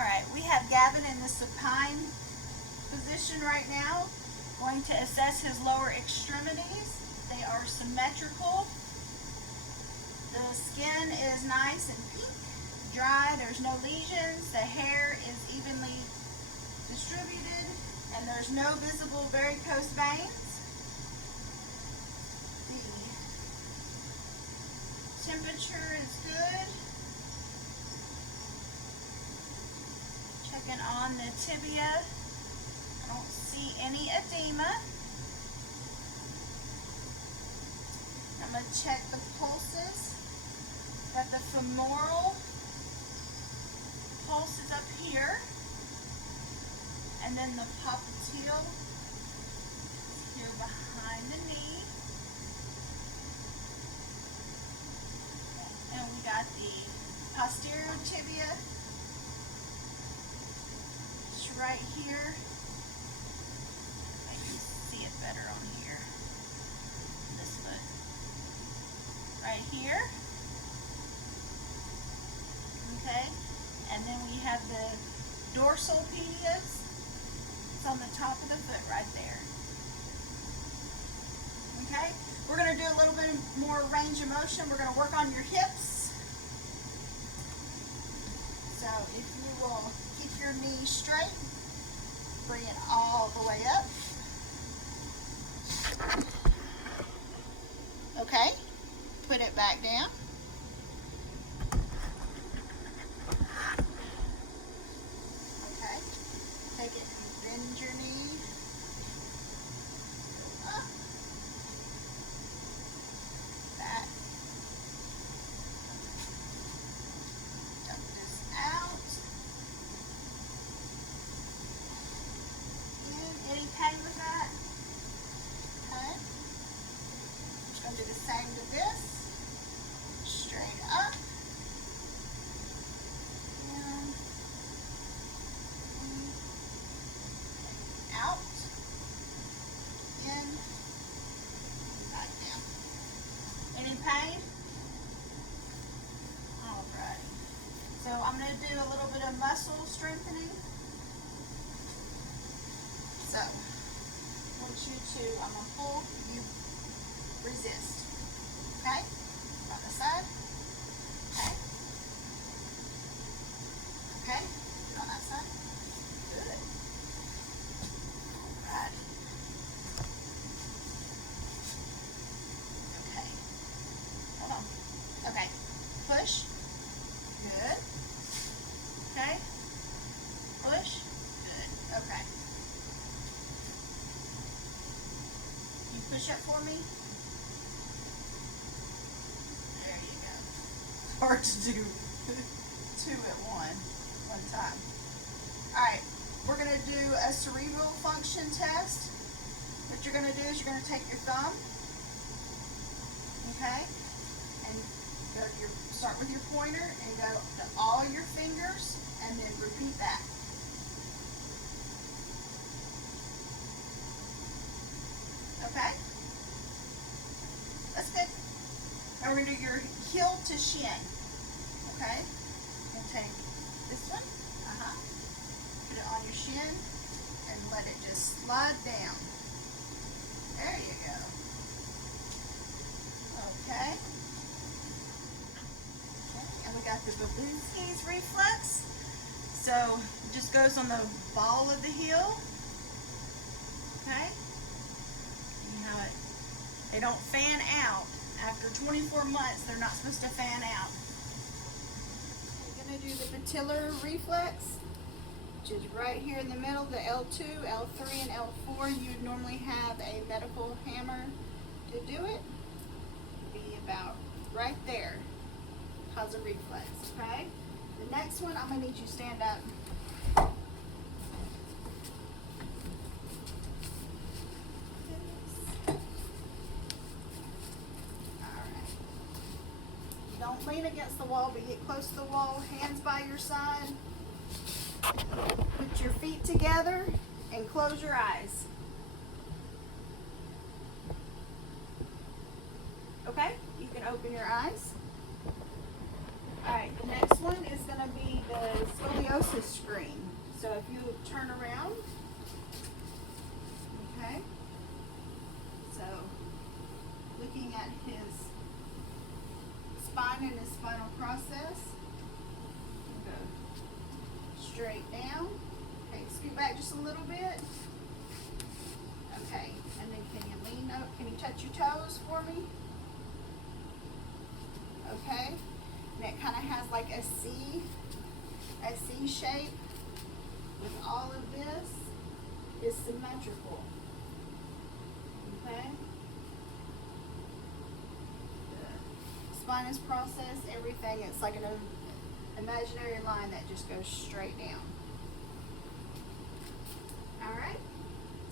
Alright, we have Gavin in the supine position right now. Going to assess his lower extremities. They are symmetrical. The skin is nice and pink, dry, there's no lesions. The hair is evenly distributed and there's no visible varicose veins. The temperature is good. Checking on the tibia. I don't see any edema. I'm going to check the pulses. Got the femoral pulses up here. And then the popliteal is here behind the knee. And we got the posterior tibia. It's right here. I can see it better on here. This foot. Right here. Okay. And then we have the dorsal pedius. It's on the top of the foot right there. Okay. We're going to do a little bit more range of motion. We're going to work on your hips. So if you will keep your knee straight, bring it all the way up. Okay, put it back down. Okay, take it and bend your knee. Up. Back. Dump this out. Any pain with that? Okay. Just going to do the same to this. Straight up. Down. Out. In. Back down. Any pain? Alright. So I'm going to do a little bit of muscle strengthening. So, I want you to, I'm going to pull, you resist. Okay? On the side. Okay. Okay? On that side. Good. Alright. Okay. Hold on. Okay. Push. Good. Okay. Push. Good. Okay. Push up for me. There you go. It's hard to do two at one time. Alright, we're going to do a cerebral function test. What you're going to do is you're going to take your thumb, okay, and start with your pointer and go to all your fingers and then repeat that. Okay? That's good. And we're going to do your heel to shin. Okay? And take this one. Put it on your shin and let it just slide down. There you go. Okay. And we got the Babinski's reflex. So it just goes on the ball of the heel. Okay? They don't fan out. After 24 months, they're not supposed to fan out. We're going to do the patellar reflex, which is right here in the middle, the L2, L3, and L4. You'd normally have a medical hammer to do it. Be about right there. Cause a reflex, okay? The next one, I'm going to need you to stand up. Don't lean against the wall, but get close to the wall, hands by your side. Put your feet together and close your eyes. Okay, you can open your eyes. Alright, the next one is going to be the scoliosis scoliosis screen. So if you turn around, okay, so looking at his spine and his spinal process, go straight down. Okay, scoot back just a little bit. Okay, and then can you lean up? Can you touch your toes for me? Okay, and it kind of has like a C shape. With all of this is symmetrical. Okay, the spinous process, everything. It's like an imaginary line that just goes straight down. All right.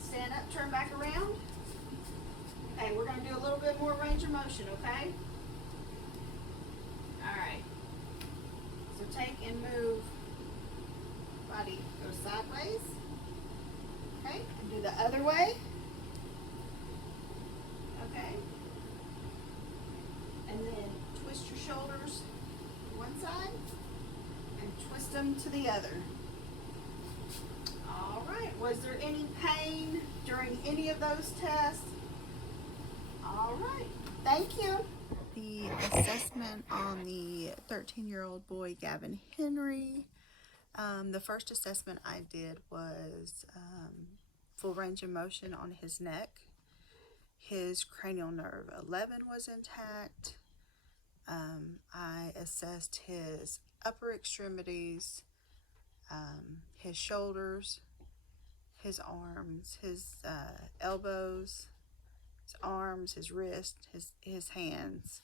Stand up, turn back around. Okay, we're going to do a little bit more range of motion, okay? All right. So take and move. Body go sideways. Okay, and do the other way. Okay. And then twist your shoulders to one side and twist them to the other. All right, was there any pain during any of those tests? All right, thank you. The assessment on the 13-year-old boy, Gavin Henry. The first assessment I did was full range of motion on his neck. His cranial nerve 11 was intact. I assessed his upper extremities, his shoulders, his arms, his elbows, his arms, his wrist, his hands.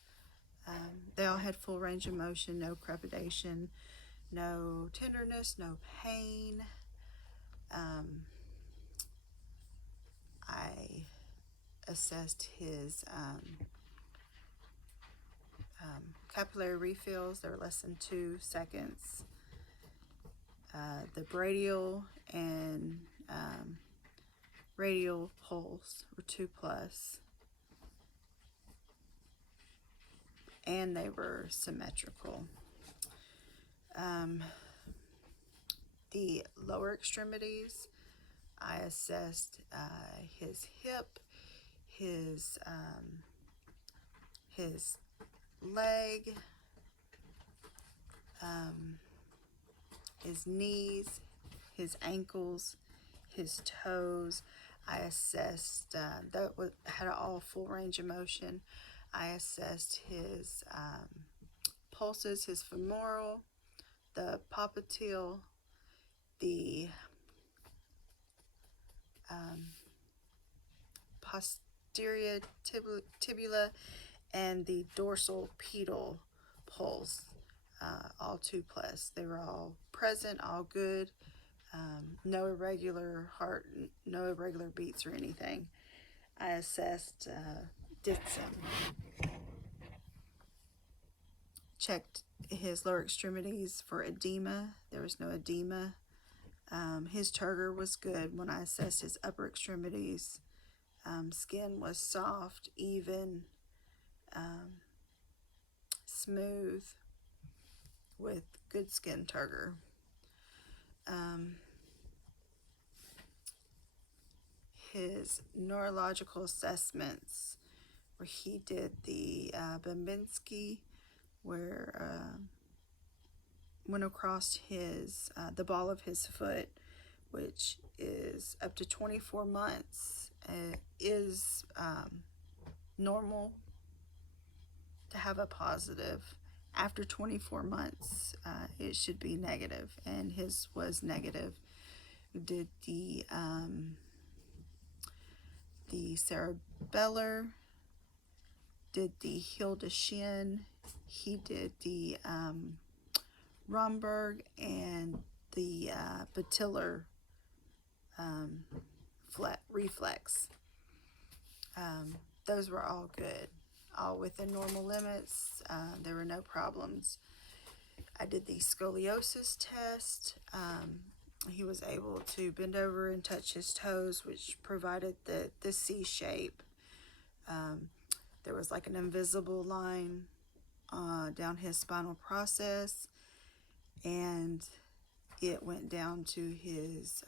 They all had full range of motion, no crepidation, no tenderness, no pain. I assessed his capillary refills. They were less than 2 seconds. The brachial and radial pulse were 2+, and they were symmetrical. The lower extremities, I assessed his hip, his leg, his knees, his ankles, his toes. I assessed that had all full range of motion. I assessed his pulses, his femoral, the popliteal, the posterior tibula, and the dorsal pedal pulse, all 2+. They were all present, all good, no irregular heart, no irregular beats or anything. I assessed, did some, checked his lower extremities for edema. There was no edema. His turgor was good. When I assessed his upper extremities, skin was soft, even, smooth, with good skin turgor. His neurological assessments, where he did the Babinski, where went across his the ball of his foot, which is up to 24 months, is normal to have a positive. After 24 months, it should be negative, and his was negative. We did the cerebellar, did the Hilda Shin, he did the Romberg, and the patellar flat reflex. Those were all good, all within normal limits. There were no problems. I did the scoliosis test. He was able to bend over and touch his toes, which provided the C shape. There was like an invisible line down his spinal process, and It went down to his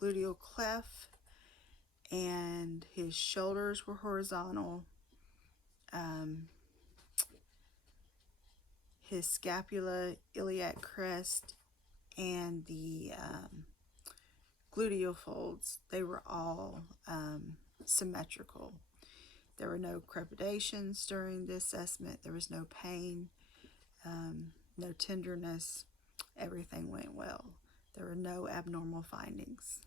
gluteal cleft, and his shoulders were horizontal. His scapula, iliac crest, and the gluteal folds, they were all symmetrical. There were no crepidations during the assessment. There was no pain, no tenderness. Everything went well. There were no abnormal findings.